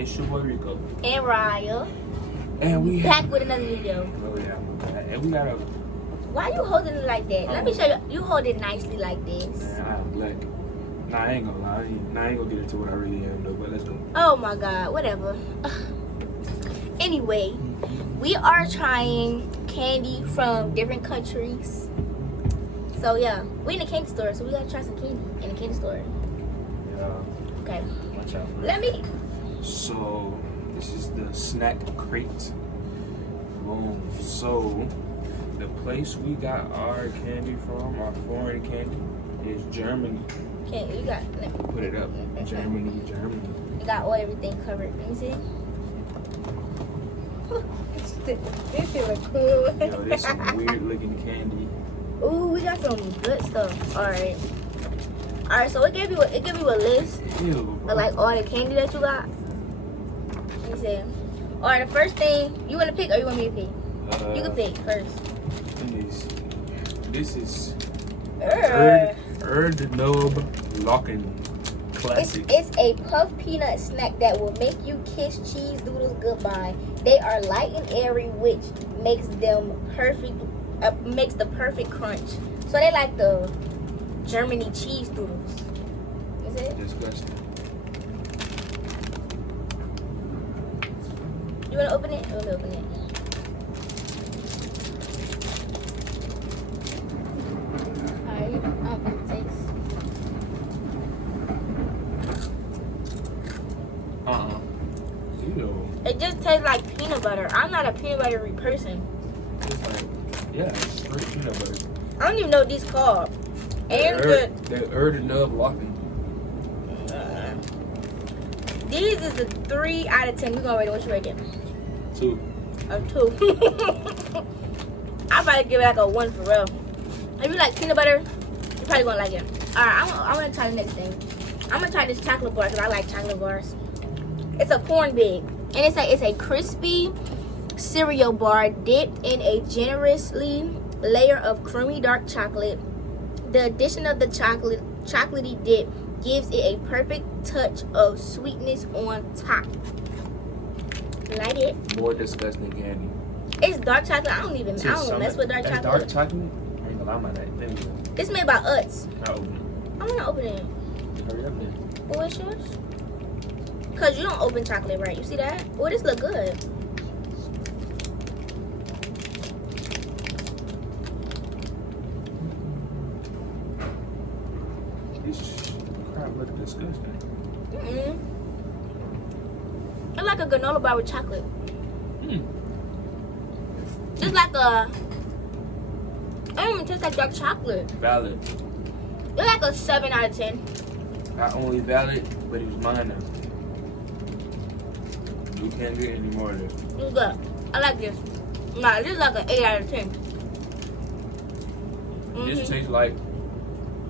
It's your boy Rico. And Raya. And we Back with another video. Oh yeah. And we got a Why you holding it like that? Let me show you. You hold it nicely like this. man, I'm black. Nah, I ain't gonna lie. I ain't gonna get into what I really am though, but let's go. Oh my god, whatever. Anyway, we are trying candy from different countries. So yeah, we in a candy store, so we gotta try some candy in a candy store. Yeah. Okay. Watch out. Bro. Let me. So this is the snack crate. Boom. So the place we got our candy from, our foreign candy, is Germany. Okay, you got. Put it up. Germany. You got all everything covered. Let me see. This shit look cool. Yo, there's some weird looking candy. Ooh, we got some good stuff. Alright, so it gave you a list Ew, of like all the candy that you got. Let me see. Alright, the first thing, you wanna pick or you want me to pick? You can pick first. This is Urgh. Erdnub Locken Classic. It's a puff peanut snack that will make you kiss cheese doodles goodbye. They are light and airy, which makes them makes the perfect crunch. So they like the Germany cheese doodles. Is it? Disgusting. You wanna open it? Let me open it. Alright, I'll open it. Taste. Ew. It just tastes like peanut butter. I'm not a peanut buttery person. It's like, yeah, straight peanut butter. I don't even know what these called. And The Erdnub Locken. these is a 3 out of 10. We're gonna rate it. What you rate it? 2. A 2. I'm about to give it like a 1 for real. If you like peanut butter, you're probably gonna like it. Alright, I'm gonna try the next thing. I'm gonna try this chocolate bar because I like chocolate bars. It's a corn big. And it's a crispy cereal bar dipped in a generously layer of creamy dark chocolate. The addition of the chocolatey dip gives it a perfect touch of sweetness on top. Like it. More disgusting candy. It's dark chocolate. I don't mess with dark chocolate. Dark chocolate? I ain't gonna lie about that. Let me go. It's made by Utz. I'll open it. I'm gonna open it. Hurry up then. Oh, it's yours? Cause you don't open chocolate, right? You see that? Oh, this look good. This crap looks disgusting. It's like a granola bar with chocolate. Mm. Just like a. It don't even taste like dark chocolate. Valid. It's like a 7 out of 10. Not only valid, but it was mine now. You can't get any more of this. It's good. I like this. Nah, this is like an 8 out of 10. This tastes like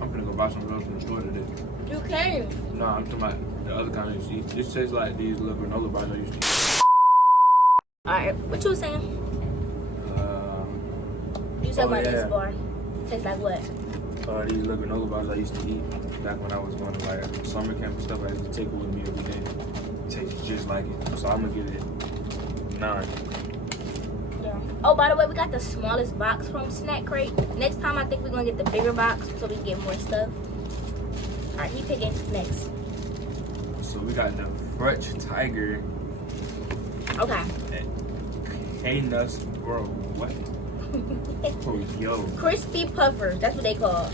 I'm gonna go buy some girls from the store today. You can. No, I'm talking about the other kind I used to eat. This tastes like these little granola bars I used to eat. Alright, what you was saying? You said about this bar. Tastes like what? These little granola bars I used to eat back when I was going to like summer camp and stuff. I used to take it with me every day. Tastes just like it. So I'm gonna give it 9. Yeah. Oh, by the way, we got the smallest box from Snack Crate. Next time, I think we're gonna get the bigger box so we can get more stuff. All right, he picking next. So we got the French Tiger. Okay. K-Nuts, bro. What? Oh, yo. Crispy Puffers. That's what they call.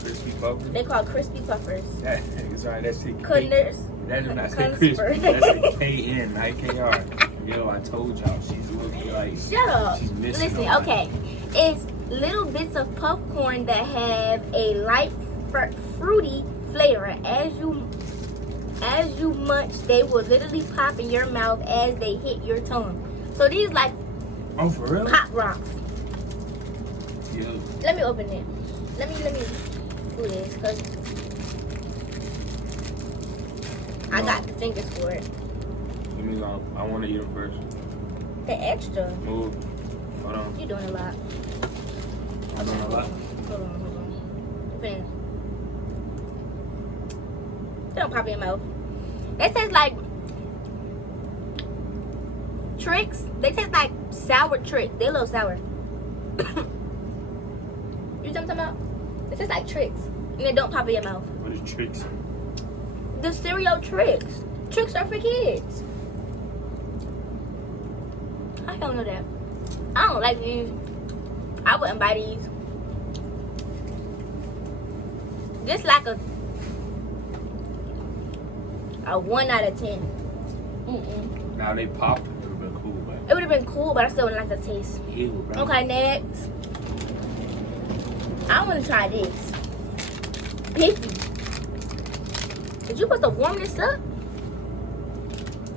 Crispy Puffers? They call crispy puffers. Sorry, that's it. Kunners. That do not say crispy. That's a K-N, not K-R. Yo, I told y'all, she's looking like... Shut up. She's missing. Listen, okay. It's little bits of popcorn that have a light fruity flavor. As you munch, they will literally pop in your mouth as they hit your tongue. So these like for real? Pop Rocks. Yeah. Let me open it. Let me do this because I got the fingers for it. Let me go. I want to eat them first. The extra. Move. Hold on. You're doing a lot. I'm doing a lot. Hold on. Open it. Don't pop in your mouth. That tastes like Tricks, they taste like sour Tricks. They a little sour. You know what I'm talking about? It tastes like Tricks. And they don't pop in your mouth. What is Tricks? The cereal Tricks. Tricks are for kids. I don't know that. I don't like these. I wouldn't buy these. Just like a 1 out of 10. Mm-mm. Now they popped. It would have been cool, but It would have been cool, but I still wouldn't like the taste. ew, bro. Okay, next. I want to try this. Picky. Is you supposed to warm this up?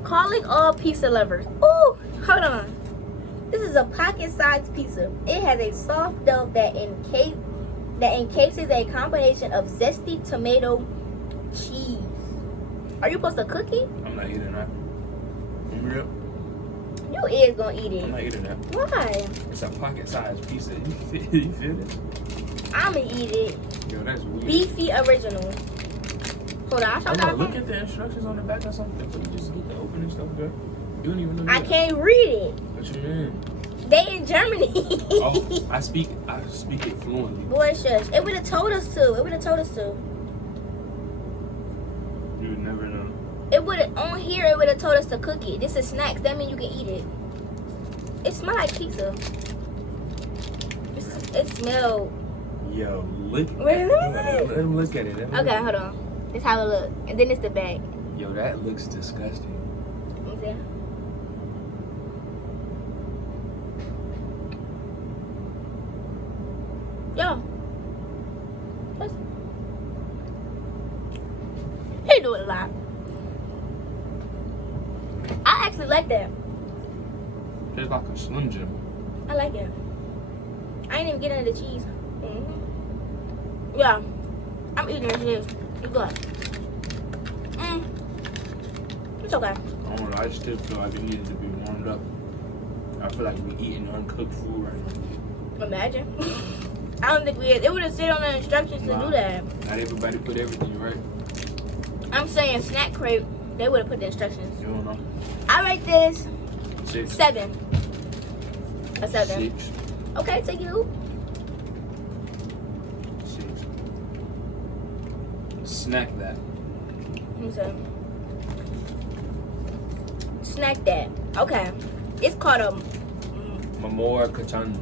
Calling all pizza lovers. Ooh, hold on. This is a pocket-sized pizza. It has a soft dough that encases a combination of zesty tomato cheese. Are you supposed to cook it? I'm not eating that. I'm real. You is gonna eat I'm it. not eating that. Why? It's a pocket-sized pizza. You feel this? I'ma eat it. Yo, that's weird. Beefy original. Hold on, I'll show Hold on, you. look at the instructions on the back or something. But you just get the opening stuff there. You don't even know. I that. can't read it. What you mean? They in Germany. Oh, I speak it fluently. Boy, shush. It would have told us to. It would have told us to. You would never know. It would have on here. It would have told us to cook it. This is snacks. That means you can eat it. It smells like pizza. It smell. Yo, look. Wait, let me see. Let him look at it. Okay, hold on. This how it look, and then it's the bag. Yo, that looks disgusting. Let me see. Yo. He do it a lot. I actually like that. It's like a Slim Jim. I like it. I ain't even getting into the cheese. Mm-hmm. Yeah. I'm eating this. It's good. It's okay. I don't know. I just still feel like it needed to be warmed up. I feel like we're eating uncooked food right now. Imagine. I don't think we had. It would have said on the instructions to do that. Not everybody put everything right. I'm saying snack crate. They would have put the instructions. You don't know. I rate this 6. 7. A 7. 6. Okay, take you. 6. Snack that. Snack that. Okay. It's called a. Mamor Kachan.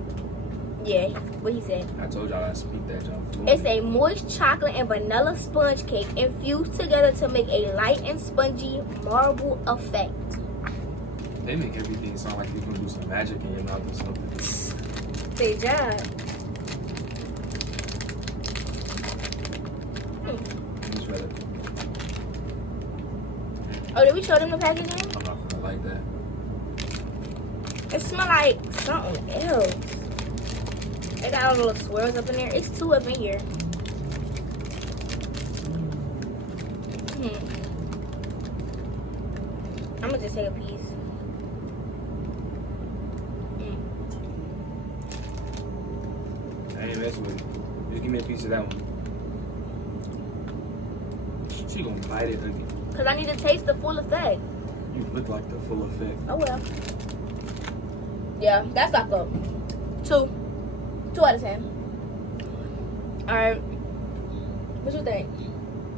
Yeah, what he said. I told y'all I speak that, y'all. It's a moist chocolate and vanilla sponge cake infused together to make a light and spongy marble effect. They make everything sound like you're gonna do some magic in your mouth or something. Say job. Just rather. Oh, did we show them the packaging? I'm not gonna like that. It smell like something else. They got all the little swirls up in there. It's 2 up in here. I'm gonna just take a piece. I ain't messing with it. Just give me a piece of that one. She gonna bite it again. Cause I need to taste the full effect. You look like the full effect. Oh well. Yeah, that's like a 2. 2 out of 10. Alright. What you think?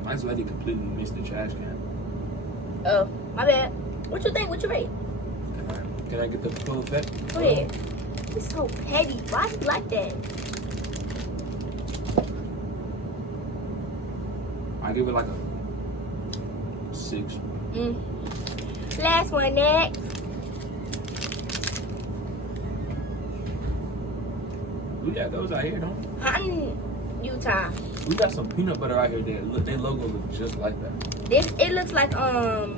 Might as well they completely missed the trash can. Oh, my bad. What you think? What you rate? Can I get the full effect? Go ahead. It's so petty. Why is he like that? I give it like a 6. Last one next. We got those out here, don't we? Utah. We got some peanut butter out here that look, their logo looks just like that. It looks like no,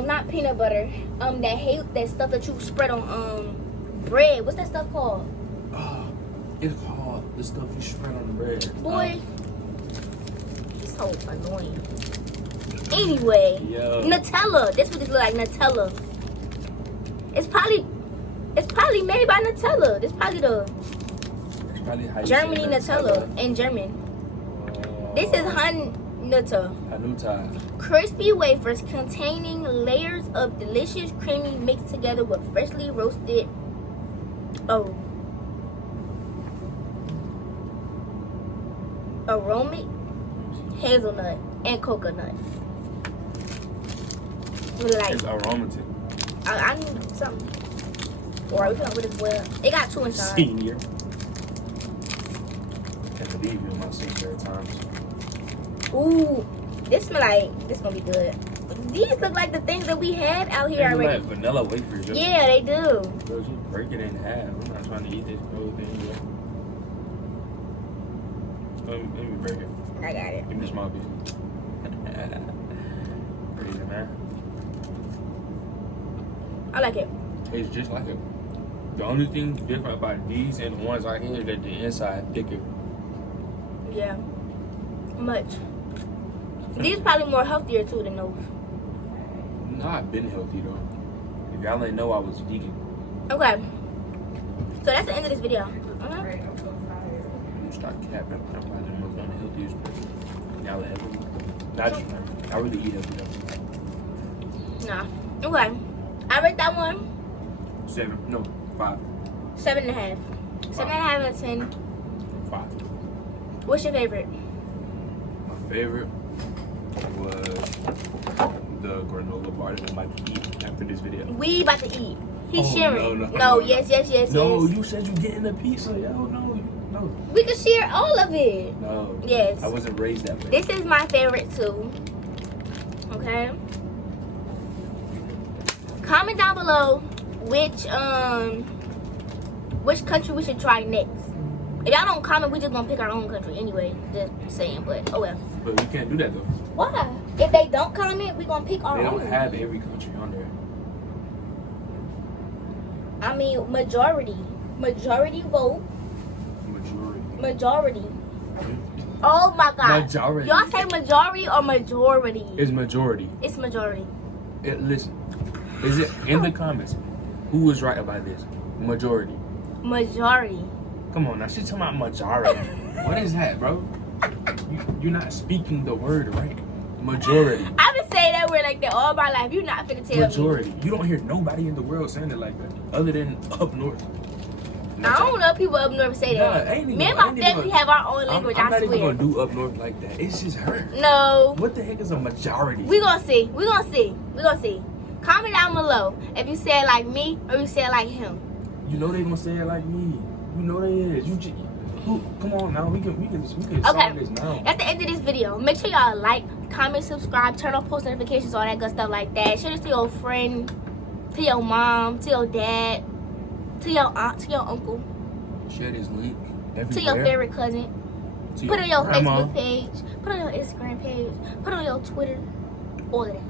not peanut butter. That stuff that you spread on bread. What's that stuff called? Oh, it's called the stuff you spread on the bread. Boy, it's so annoying. Anyway, Yo. Nutella. This what it look like, Nutella. It's probably made by Nutella. This probably the It's probably how you Germany say Nutella in German. This is Hanuta. Crispy wafers containing layers of delicious creamy mixed together with freshly roasted aromatic hazelnut and coconut. Like, It's aromatic. I need something. Or we can put this well. It got 2 inside. Senior. Can't believe you in my sister at times. Ooh, this smell like this gonna be good. These look like the things that we had out here They look already. like vanilla wafers. Yeah, they do. Bro, just break it in half. I'm not trying to eat this whole thing yet. Let me break it. I got it. Give me a small piece. Pretty, man. I like it. Tastes just like it. The only thing different about these and the ones out here is that the inside thicker. Yeah, much. These probably more healthier too than those. No, I've been healthy though. If y'all ain't know, I was vegan. Okay, so that's the end of this video. You start capping. I'm probably the most unhealthiest person y'all ever eat. Not you. I really eat healthy though. Nah. Okay, I rate that one 7. No, 5. 7.5. 7.5 out of 10. 5. What's your favorite? My favorite was the granola bar that I'm about to eat after this video. We about to eat. He's Oh, sharing. no. No, yes. No, you said you getting a pizza. Yo, no. We could share all of it. No. Yes. I wasn't raised that way. This is my favorite too. Okay. Comment down below which country we should try next. If y'all don't comment, we just gonna pick our own country anyway. Just saying, but oh well. But you can't do that though. Why? If they don't comment, we gonna pick our They own. don't have every country on there. I mean, majority vote. Majority. Oh my god. Majority. Y'all say majority or majority? It's majority. It's majority. Listen, is it in the comments? Who was right about this? Majority. Majority. Come on now, she's talking about majority. What is that, bro? You're not speaking the word right. Majority. I've been saying that word like that all my life. You're not finna tell Majority. me. You don't hear nobody in the world saying it like that, other than up north. I don't know if people up north say that. Me and my family have our own language, I'm I not even swear. gonna do up north like that. It's just her. No. What the heck is a majority? We gonna see. Comment down below if you say it like me or you say it like him. You know they gonna say it like me. You know they is. Come on now. We can solve this now. At the end of this video, make sure y'all like, comment, subscribe, turn on post notifications, all that good stuff like that. Share this to your friend, to your mom, to your dad, to your aunt, to your uncle, Share this link everywhere. to your favorite cousin. To Put it on your grandma. Facebook page, put it on your Instagram page, put it on your Twitter, all of that.